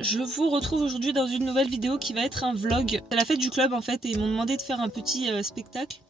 je vous retrouve aujourd'hui dans une nouvelle vidéo qui va être un vlog. C'est la fête du club en fait et ils m'ont demandé de faire un petit spectacle.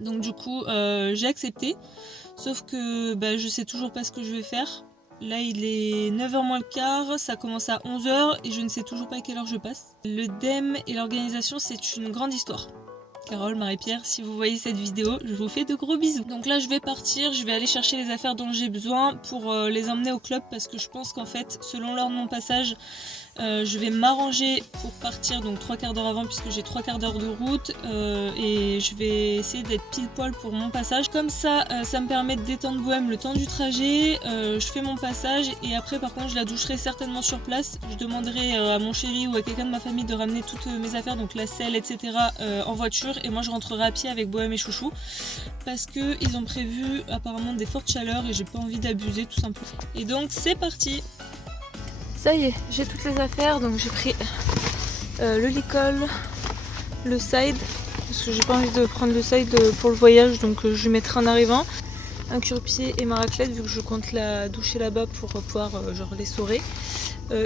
Donc du coup j'ai accepté, sauf que je sais toujours pas ce que je vais faire. Là il est 9h moins le quart, ça commence à 11h et je ne sais toujours pas à quelle heure je passe. Le DEM et l'organisation c'est une grande histoire. Carole, Marie-Pierre, si vous voyez cette vidéo, je vous fais de gros bisous. Donc là je vais partir, je vais aller chercher les affaires dont j'ai besoin pour les emmener au club parce que je pense qu'en fait, selon l'heure de mon passage, je vais m'arranger pour partir donc 3/4 d'heure avant puisque j'ai 3/4 d'heure de route et je vais essayer d'être pile poil pour mon passage. Comme ça, ça me permet de détendre Bohème le temps du trajet, je fais mon passage et après par contre je la doucherai certainement sur place. Je demanderai à mon chéri ou à quelqu'un de ma famille de ramener toutes mes affaires, donc la selle, etc. En voiture et moi je rentrerai à pied avec Bohème et Chouchou parce qu'ils ont prévu apparemment des fortes chaleurs et j'ai pas envie d'abuser tout simplement. Et donc c'est parti! Ça y est, j'ai toutes les affaires, donc j'ai pris le licol, le side, parce que j'ai pas envie de prendre le side pour le voyage, donc je mettrai en arrivant. Un cure-pied et ma raclette, vu que je compte la doucher là-bas pour pouvoir genre l'essorer.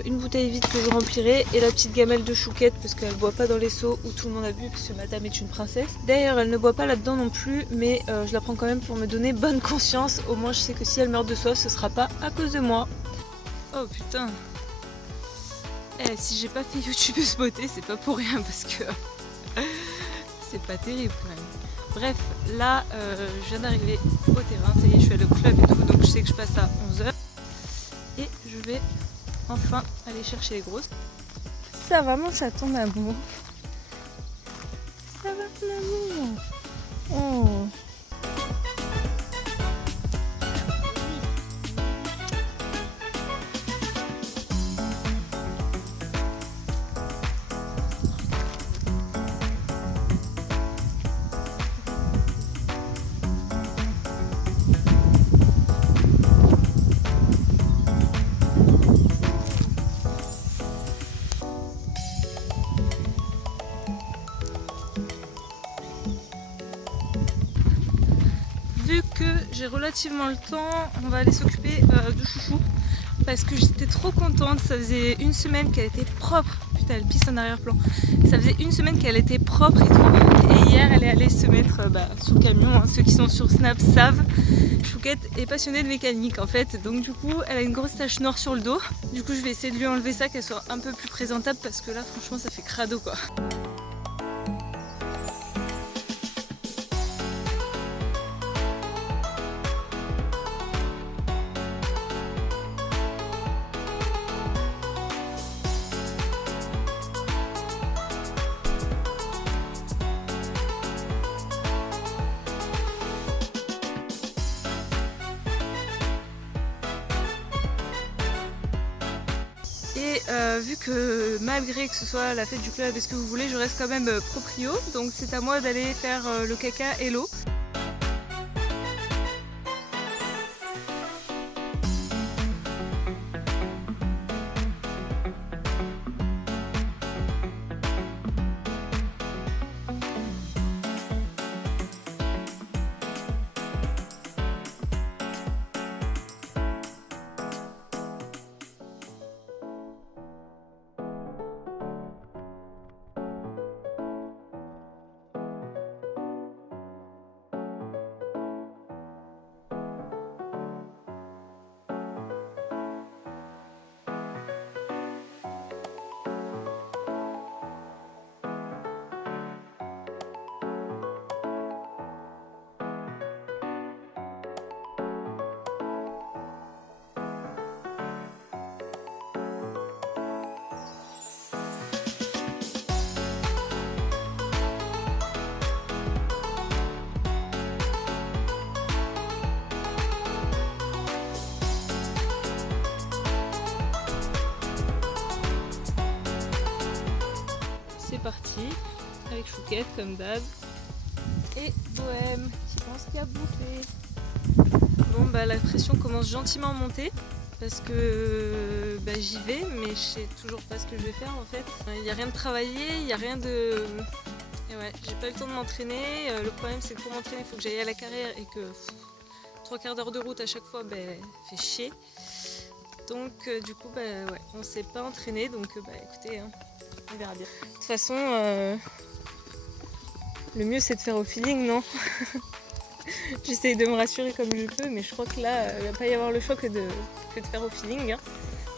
Une bouteille vide que je remplirai et la petite gamelle de Chouquette parce qu'elle boit pas dans les seaux où tout le monde a bu parce que madame est une princesse. D'ailleurs elle ne boit pas là-dedans non plus mais je la prends quand même pour me donner bonne conscience. Au moins je sais que si elle meurt de soif ce sera pas à cause de moi. Oh putain. Si j'ai pas fait youtubeuse beauté, c'est pas pour rien parce que c'est pas terrible quand même. Bref, là je viens d'arriver au terrain, ça y est, je suis allée au club et tout, donc je sais que je passe à 11h. Et je vais enfin aller chercher les grosses. Ça va mon chaton d'amour? Ça va mon amour? Oh. Vu que j'ai relativement le temps, on va aller s'occuper de Chouchou parce que j'étais trop contente. Ça faisait une semaine qu'elle était propre. Putain, elle pisse en arrière-plan. Ça faisait une semaine qu'elle était propre et tout. Et hier, elle est allée se mettre sous le camion. Hein. Ceux qui sont sur Snap savent. Chouquette est passionnée de mécanique en fait. Donc du coup, elle a une grosse tache noire sur le dos. Du coup, je vais essayer de lui enlever ça, qu'elle soit un peu plus présentable parce que là, franchement, ça fait crado quoi. Et vu que malgré que ce soit la fête du club et ce que vous voulez, je reste quand même proprio, donc c'est à moi d'aller faire le caca et l'eau. C'est parti, avec Chouquette comme d'hab. Et Bohème qui pense qu'il a bouffé. Bon la pression commence gentiment à monter parce que j'y vais mais je sais toujours pas ce que je vais faire en fait. Il n'y a rien de travaillé, il n'y a rien de... Et ouais, j'ai pas eu le temps de m'entraîner. Le problème c'est que pour m'entraîner il faut que j'aille à la carrière et que 3/4 d'heure de route à chaque fois fait chier. Donc du coup ouais, on s'est pas entraîné, donc écoutez, hein, on verra bien. De toute façon, le mieux c'est de faire au feeling, non? J'essaye de me rassurer comme je peux, mais je crois que là, il va pas y avoir le choix que de faire au feeling. Hein.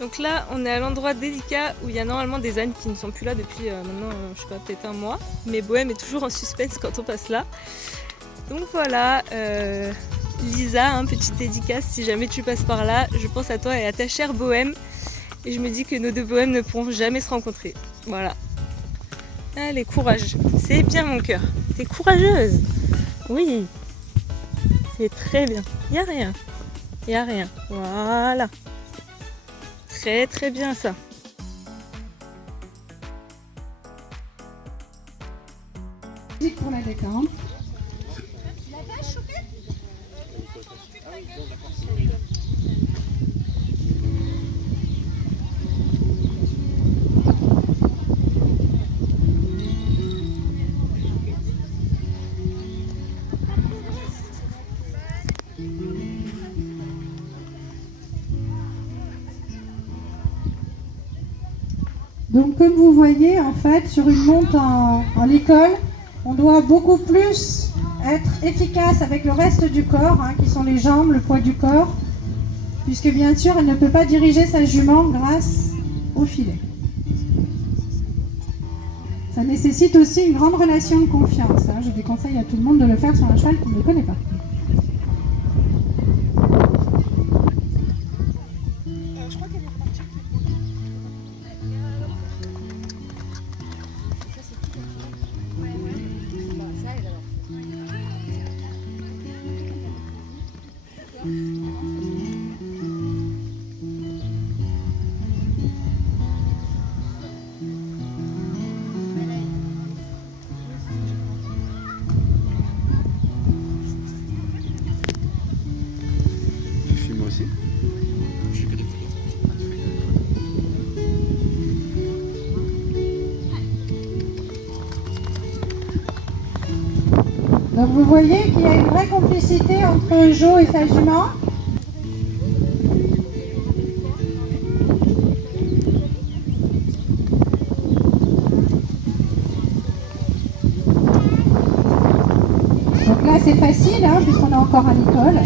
Donc là, on est à l'endroit délicat où il y a normalement des ânes qui ne sont plus là depuis maintenant, je sais pas, peut-être un mois. Mais Bohème est toujours en suspense quand on passe là. Donc voilà, Lisa, hein, petite dédicace, si jamais tu passes par là, je pense à toi et à ta chère Bohème. Et je me dis que nos deux Bohèmes ne pourront jamais se rencontrer. Voilà. Allez, courage. C'est bien mon cœur. T'es courageuse. Oui. C'est très bien. Y a rien. Y a rien. Voilà. Très très bien ça. Pour la détente. Donc comme vous voyez, en fait, sur une monte en école, on doit beaucoup plus être efficace avec le reste du corps, hein, qui sont les jambes, le poids du corps, puisque bien sûr, elle ne peut pas diriger sa jument grâce au filet. Ça nécessite aussi une grande relation de confiance. Hein. Je déconseille à tout le monde de le faire sur un cheval qu'on ne connaît pas. Donc vous voyez qu'il y a une vraie complicité entre Jo et sa jument. Donc là c'est facile, hein, puisqu'on est encore à l'école.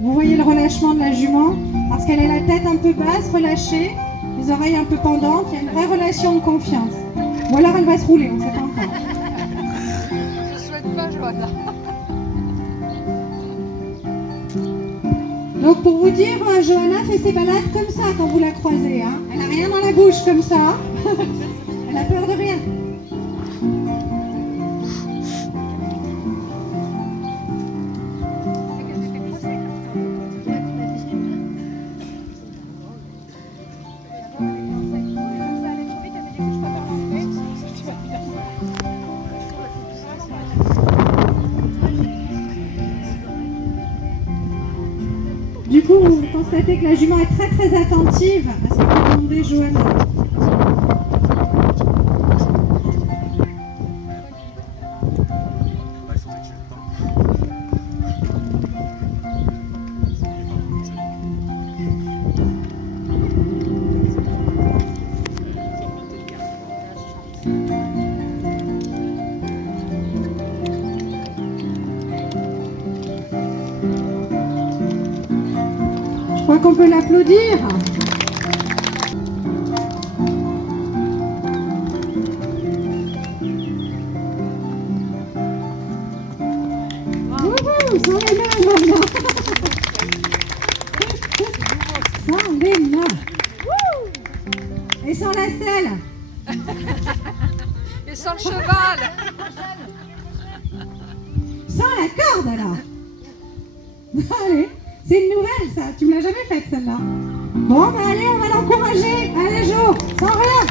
Vous voyez le relâchement de la jument, parce qu'elle a la tête un peu basse, relâchée, les oreilles un peu pendantes, il y a une vraie relation de confiance. Ou alors elle va se rouler, on ne sait pas encore. Je souhaite pas, Johanna. Donc pour vous dire, Johanna fait ses balades comme ça quand vous la croisez. Hein. Elle n'a rien dans la bouche comme ça. Elle a peur de rien. Du coup, vous constatez que la jument est très très attentive à ce que vous demandez Johanna. Je crois qu'on peut l'applaudir. Wouhou, sans les mains maintenant. Sans les mains. Et sans la selle. Et sans le cheval. Sans la corde là. Allez. C'est une nouvelle ça, tu me l'as jamais faite celle-là. Bon bah allez, on va l'encourager. Allez Jo, sans rien.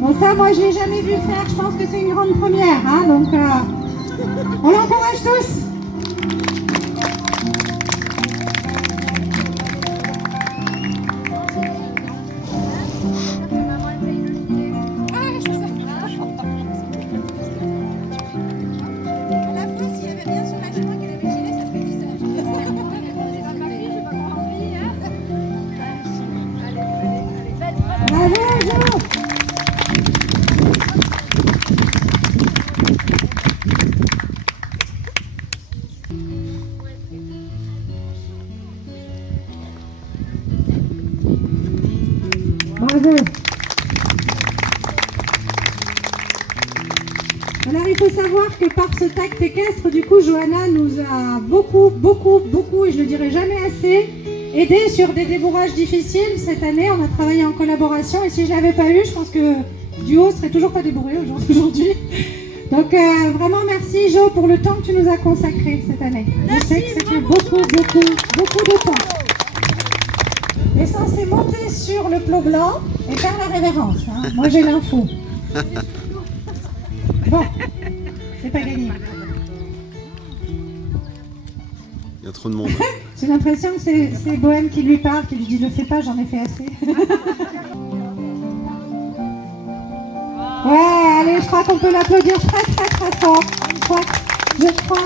Bon, ça, moi, je l'ai jamais vu faire. Je pense que c'est une grande première, hein, donc on l'encourage tous. Bravo. Alors il faut savoir que par ce tact équestre, du coup, Johanna nous a beaucoup, et je ne le dirai jamais assez, aidé sur des débourrages difficiles. Cette année, on a travaillé en collaboration et si je ne l'avais pas eu, je pense que le duo ne serait toujours pas débourré aujourd'hui. Donc vraiment merci Jo pour le temps que tu nous as consacré cette année. Je sais que c'était beaucoup de temps. L'essence est monter sur le plot blanc et faire la révérence. Hein. Moi j'ai l'info. Bon, c'est pas gagné. Il y a trop de monde. J'ai l'impression que c'est Bohème qui lui parle, qui lui dit « le fais pas, j'en ai fait assez ». Ouais, allez, je crois qu'on peut l'applaudir très fort. Je crois.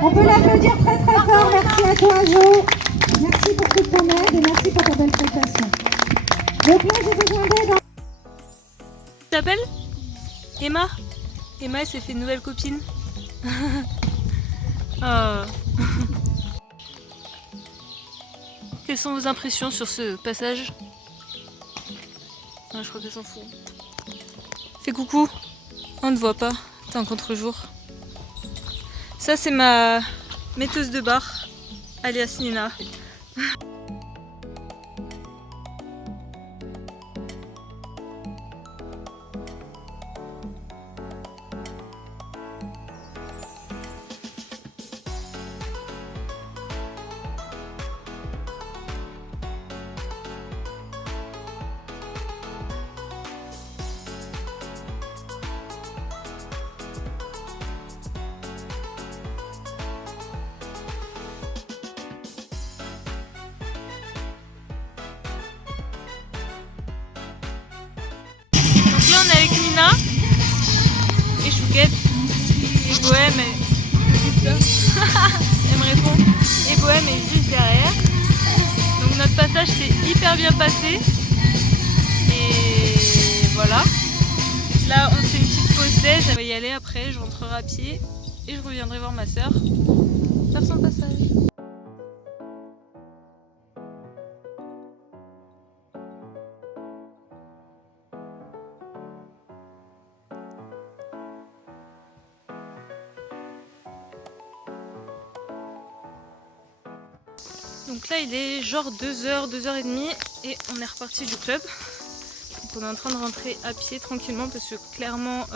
On peut l'applaudir très fort. Merci à toi, Jo. Merci pour toute ton aide et merci pour ta belle prestation. Donc là, j'ai besoin d'aide. Tu t'appelles Emma? Emma, elle s'est fait une nouvelle copine. Oh. Quelles sont vos impressions sur ce passage? Non, je crois qu'elle s'en fout. Fais coucou. On ne te voit pas. T'es en contre-jour. Ça, c'est ma metteuse de bar, alias Nina. Donc là on est avec Nina et Chouquette et Bohème elle me répond et Bohème est juste derrière. Donc notre passage s'est hyper bien passé et voilà. Là on fait une petite pause déj, elle va y aller après, je rentrerai à pied et je reviendrai voir ma soeur faire son passage. Donc là il est genre 2h, 2h30 et on est reparti du club. Donc on est en train de rentrer à pied tranquillement parce que clairement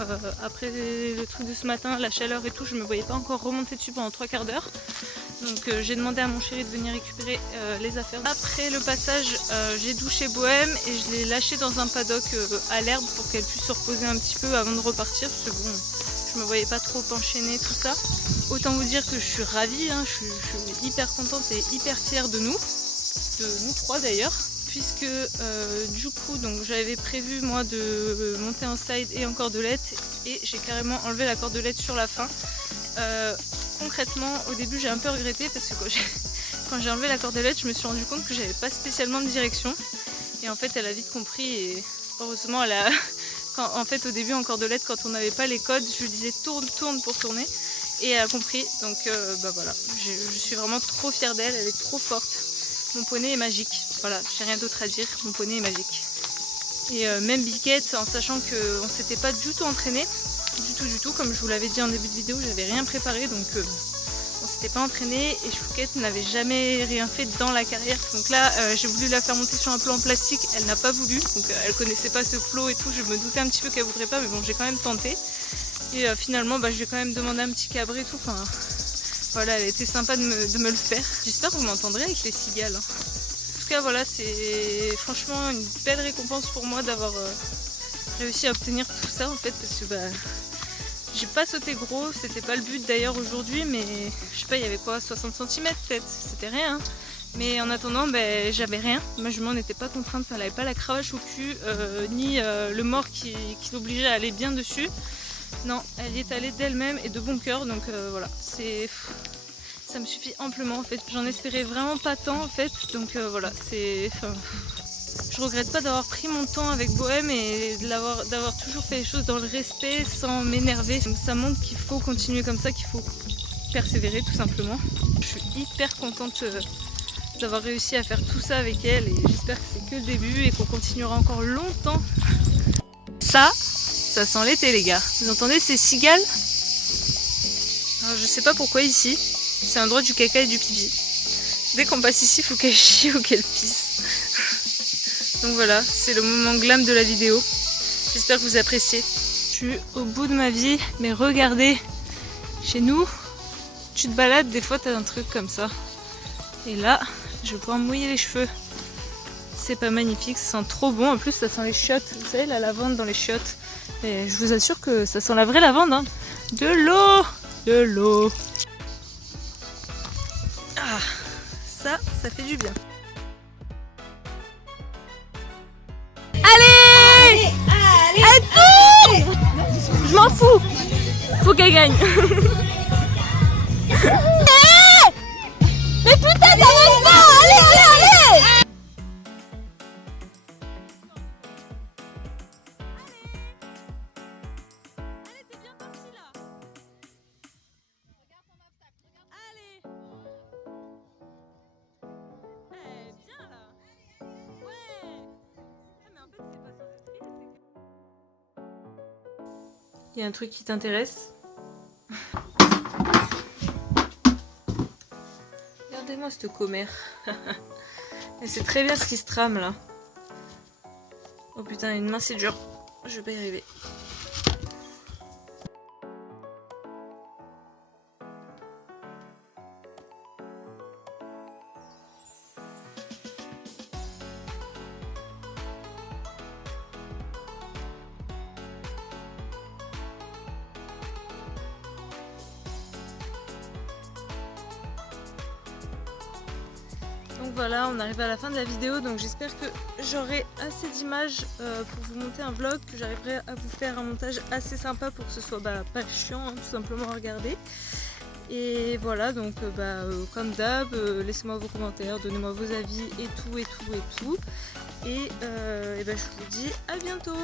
après le truc de ce matin, la chaleur et tout, je me voyais pas encore remonter dessus pendant 3/4 d'heure. Donc j'ai demandé à mon chéri de venir récupérer les affaires. Après le passage, j'ai douché Bohème et je l'ai lâché dans un paddock à l'herbe pour qu'elle puisse se reposer un petit peu avant de repartir parce que bon, je me voyais pas trop enchaîner tout ça. Autant vous dire que je suis ravie, hein, je suis hyper contente et hyper fière de nous trois d'ailleurs, puisque du coup donc j'avais prévu moi de monter en side et en cordelette et j'ai carrément enlevé la cordelette sur la fin. Concrètement au début j'ai un peu regretté parce que quand j'ai enlevé la cordelette je me suis rendu compte que j'avais pas spécialement de direction et en fait elle a vite compris et heureusement elle a... en fait au début en cordelette quand on n'avait pas les codes je lui disais tourne pour tourner et elle a compris donc bah voilà, je suis vraiment trop fière d'elle, elle est trop forte. Mon poney est magique, voilà, j'ai rien d'autre à dire, mon poney est magique. Et même Biquette, en sachant qu'on s'était pas du tout entraîné, du tout, comme je vous l'avais dit en début de vidéo, j'avais rien préparé donc on s'était pas entraînée et Chouquette n'avait jamais rien fait dans la carrière. Donc là j'ai voulu la faire monter sur un plot en plastique, elle n'a pas voulu, donc elle connaissait pas ce plot et tout, je me doutais un petit peu qu'elle voudrait pas, mais bon j'ai quand même tenté. Et finalement je lui ai quand même demandé un petit cabré et tout, enfin voilà, elle était sympa de me le faire. J'espère que vous m'entendrez avec les cigales. En tout cas voilà, c'est franchement une belle récompense pour moi d'avoir réussi à obtenir tout ça en fait, parce que j'ai pas sauté gros, c'était pas le but d'ailleurs aujourd'hui, mais je sais pas, il y avait quoi, 60 cm peut-être, c'était rien. Mais en attendant, j'avais rien, ma jument n'était pas contrainte, elle avait pas la cravache au cul, ni le mort qui l'obligeait à aller bien dessus. Non, elle y est allée d'elle-même et de bon cœur, donc voilà, ça me suffit amplement en fait. J'en espérais vraiment pas tant en fait, donc voilà, je regrette pas d'avoir pris mon temps avec Bohème et d'avoir toujours fait les choses dans le respect sans m'énerver. Ça montre qu'il faut continuer comme ça, qu'il faut persévérer tout simplement. Je suis hyper contente d'avoir réussi à faire tout ça avec elle et j'espère que c'est que le début et qu'on continuera encore longtemps. Ça sent l'été les gars. Vous entendez ces cigales? Alors, je sais pas pourquoi ici, c'est un endroit du caca et du pipi. Dès qu'on passe ici, il faut qu'elle chie ou qu'elle pisse. Donc voilà, c'est le moment glam de la vidéo. J'espère que vous appréciez. Je suis au bout de ma vie, mais regardez, chez nous, tu te balades, des fois t'as un truc comme ça. Et là, je vais pouvoir me mouiller les cheveux. C'est pas magnifique, ça sent trop bon. En plus, ça sent les chiottes. Vous savez, la lavande dans les chiottes. Et je vous assure que ça sent la vraie lavande. Hein. De l'eau! De l'eau! Ah, ça fait du bien. Allez, elle tourne. Je m'en fous. Faut qu'elle gagne. Mais putain, t'avances pas. Allez. T'es bien parti là. Regarde ton obstacle. Allez. Bien là. Ouais. Mais en fait, c'est pas censé trier, Il y a un truc qui t'intéresse? Regardez-moi cette commère. Elle sait très bien ce qui se trame là. Oh putain, une main c'est dur. Je vais pas y arriver. Donc voilà, on arrive à la fin de la vidéo, donc j'espère que j'aurai assez d'images pour vous monter un vlog, que j'arriverai à vous faire un montage assez sympa pour que ce soit pas chiant, hein, tout simplement à regarder. Et voilà, donc comme d'hab, laissez-moi vos commentaires, donnez-moi vos avis et tout. Et je vous dis à bientôt.